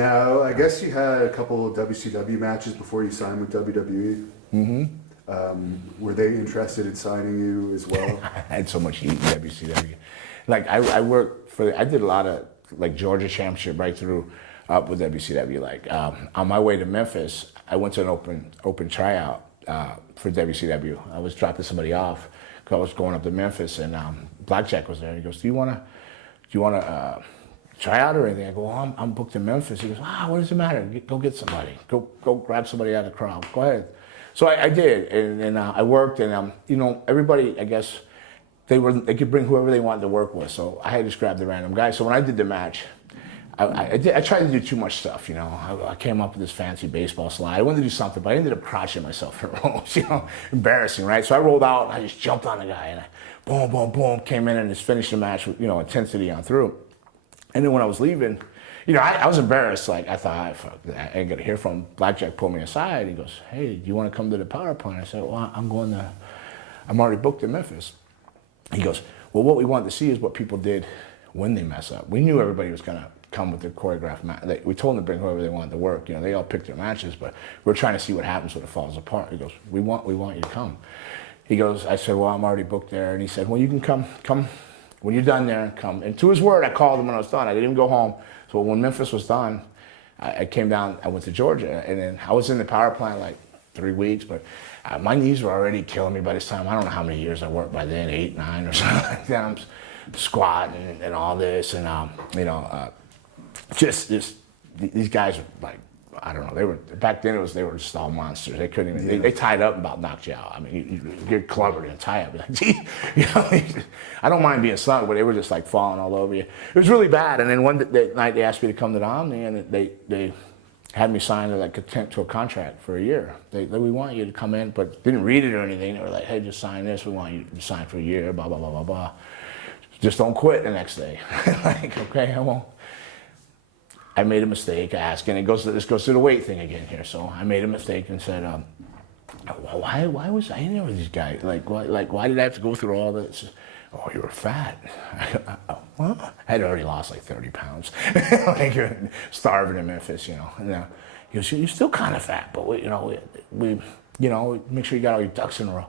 Now, I guess you had a couple of WCW matches before you signed with WWE. Were they interested in signing you as well? I had so much heat in WCW. Like I worked for, I did a lot of like Georgia Championship right through up with WCW. Like on my way to Memphis, I went to an open tryout for WCW. I was dropping somebody off because I was going up to Memphis, and Blackjack was there. He goes, "Do you want to try out or anything?" I go, "Well, I'm booked in Memphis." He goes, "What does it matter? Go get somebody. Go grab somebody out of the crowd. Go ahead." So I did, and I worked, and you know, everybody, I guess, they could bring whoever they wanted to work with. So I had just grabbed the random guy. So when I did the match, I tried to do too much stuff, you know. I came up with this fancy baseball slide. I wanted to do something, but I ended up crotching myself in ropes, you know, embarrassing, right? So I rolled out, and I just jumped on the guy, and I boom, boom, boom, came in and just finished the match with, you know, intensity on through. And then when I was leaving, you know, I was embarrassed. Like, I thought, fuck, I ain't gonna hear from him. Blackjack pulled me aside. He goes, "Hey, do you want to come to the Power Plant?" I said, "Well, I'm already booked in Memphis." He goes, "Well, what we want to see is what people did when they mess up." We knew everybody was gonna come with their choreographed match. We told them to bring whoever they wanted to work. You know, they all picked their matches, but we're trying to see what happens when it falls apart. He goes, we want you to come." He goes, I said, "Well, I'm already booked there." And he said, "Well, you can come when you're done there, come." And to his word, I called him when I was done. I didn't even go home. So when Memphis was done, I came down, I went to Georgia, and then I was in the Power Plant like 3 weeks, but my knees were already killing me by this time. I don't know how many years I worked by then, 8, 9 or something like that. I'm squatting and all this, and you know, just these guys were like, I don't know, they were, back then they were just all monsters. They couldn't even, they tied up and about knocked you out. I mean, you get clubbered and tie up. Like, gee, you know, I don't mind being sunk, but they were just like falling all over you. It was really bad. And then one night they asked me to come to the Omni, and they had me sign to a contract for a year. We want you to come in, but didn't read it or anything. They were like, "Hey, just sign this. We want you to sign for a year, blah, blah, blah, blah, blah. Just don't quit the next day." Like, okay, I won't. I made a mistake, asking. This goes to the weight thing again here. So I made a mistake and said, why was I in there with these guys? Why did I have to go through all this? "Oh, you were fat." Well, I had already lost like 30 pounds, like starving in Memphis, you know. And he goes, "You're still kind of fat, but we make sure you got all your ducks in a row."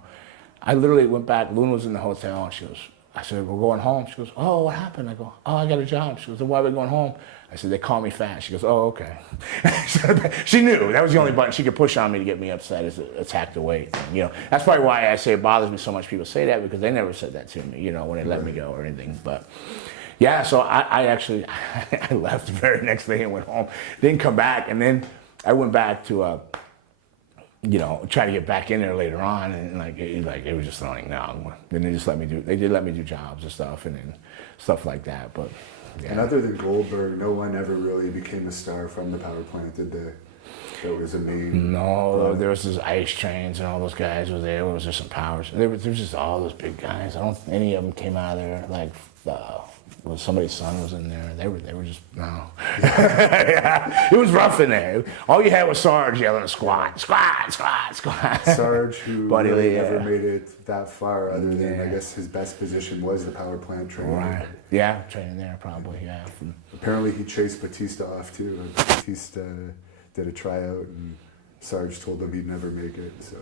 I literally went back. Luna was in the hotel, and she goes, I said, "We're going home." She goes, "Oh, what happened?" I go, "Oh, I got a job." She goes, "Then why are we going home?" I said, "They call me fat." She goes, "Oh, okay." She knew that was the only button she could push on me to get me upset, is attack the weight thing. You know, that's probably why I say it bothers me so much people say that, because they never said that to me, you know, when they let me go or anything. But yeah, so I actually I left the very next day and went home. Didn't come back, and then I went back to you know, try to get back in there later on, and it was just like, no. Then they just let me do jobs and stuff, and then stuff like that. But yeah. And other than Goldberg, no one ever really became a star from the Power Plant, did they? That was a main. No, there was those Ice Trains and all those guys were there. Was there some Powers? There was just all those big guys. I don't think any of them came out of there. Like, well, somebody's son was in there. They were just, no. Yeah, it was rough in there. All you had was Sarge yelling, "Squat, squat, squat, squat." Sarge, who Buddy really Lee, never made it that far, other than, I guess, his best position was the Power Plant training. Right. Yeah, training there probably, yeah. Apparently he chased Batista off too. Batista did a tryout, and Sarge told him he'd never make it, so.